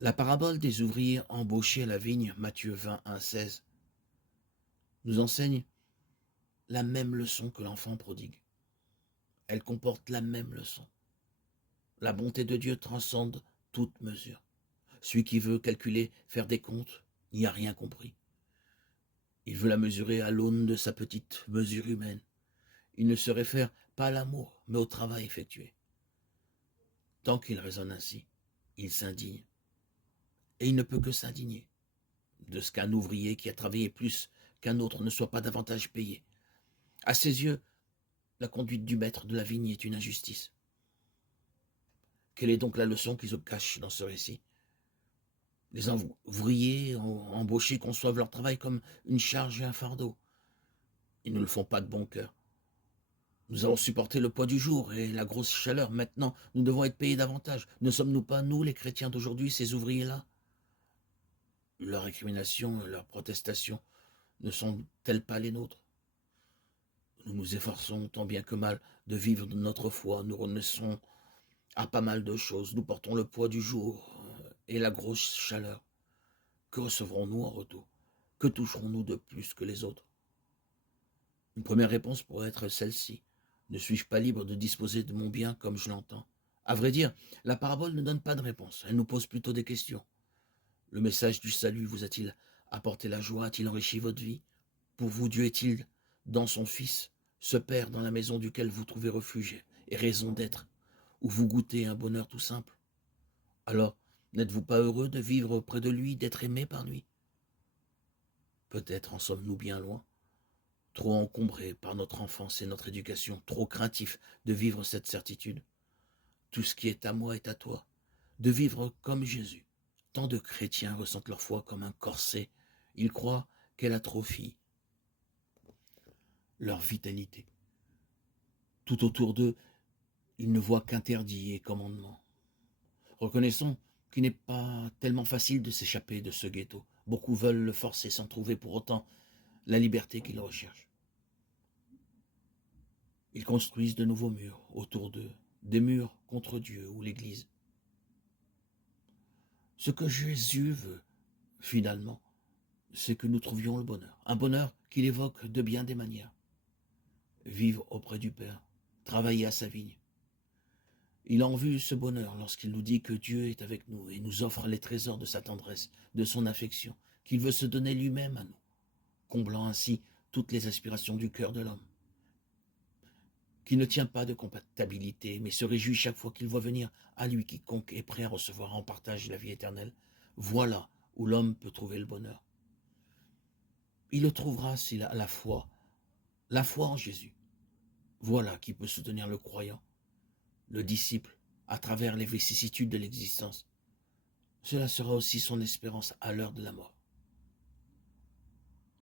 La parabole des ouvriers embauchés à la vigne, Matthieu 20, 1, 16, nous enseigne la même leçon que l'enfant prodigue. Elle comporte la même leçon. La bonté de Dieu transcende toute mesure. Celui qui veut calculer, faire des comptes, n'y a rien compris. Il veut la mesurer à l'aune de sa petite mesure humaine. Il ne se réfère pas à l'amour, mais au travail effectué. Tant qu'il raisonne ainsi, il s'indigne. Et il ne peut que s'indigner de ce qu'un ouvrier qui a travaillé plus qu'un autre ne soit pas davantage payé. À ses yeux, la conduite du maître de la vigne est une injustice. Quelle est donc la leçon qui se cache dans ce récit? Les ouvriers embauchés conçoivent leur travail comme une charge et un fardeau. Ils ne le font pas de bon cœur. Nous avons supporté le poids du jour et la grosse chaleur. Maintenant, nous devons être payés davantage. Ne sommes-nous pas, nous, les chrétiens d'aujourd'hui, ces ouvriers-là? Leurs récriminations et leurs protestations ne sont-elles pas les nôtres? Nous nous efforçons tant bien que mal de vivre de notre foi. Nous renaissons à pas mal de choses. Nous portons le poids du jour et la grosse chaleur. Que recevrons-nous en retour? Que toucherons-nous de plus que les autres? Une première réponse pourrait être celle-ci. Ne suis-je pas libre de disposer de mon bien comme je l'entends? À vrai dire, la parabole ne donne pas de réponse. Elle nous pose plutôt des questions. Le message du salut vous a-t-il apporté la joie? A-t-il enrichi votre vie? Pour vous, Dieu est-il dans son Fils, ce Père dans la maison duquel vous trouvez refuge et raison d'être, où vous goûtez un bonheur tout simple? Alors, n'êtes-vous pas heureux de vivre près de lui, d'être aimé par lui? Peut-être en sommes-nous bien loin, trop encombrés par notre enfance et notre éducation, trop craintifs de vivre cette certitude. Tout ce qui est à moi est à toi, de vivre comme Jésus. Tant de chrétiens ressentent leur foi comme un corset. Ils croient qu'elle atrophie leur vitalité. Tout autour d'eux, ils ne voient qu'interdits et commandements. Reconnaissons qu'il n'est pas tellement facile de s'échapper de ce ghetto. Beaucoup veulent le forcer sans trouver pour autant la liberté qu'ils recherchent. Ils construisent de nouveaux murs autour d'eux, des murs contre Dieu ou l'Église. Ce que Jésus veut, finalement, c'est que nous trouvions le bonheur. Un bonheur qu'il évoque de bien des manières. Vivre auprès du Père, travailler à sa vigne. Il a en vue ce bonheur lorsqu'il nous dit que Dieu est avec nous et nous offre les trésors de sa tendresse, de son affection, qu'il veut se donner lui-même à nous, comblant ainsi toutes les aspirations du cœur de l'homme, qui ne tient pas de compatibilité, mais se réjouit chaque fois qu'il voit venir à lui quiconque est prêt à recevoir en partage la vie éternelle. Voilà où l'homme peut trouver le bonheur. Il le trouvera s'il a la foi en Jésus. Voilà qui peut soutenir le croyant, le disciple, à travers les vicissitudes de l'existence. Cela sera aussi son espérance à l'heure de la mort.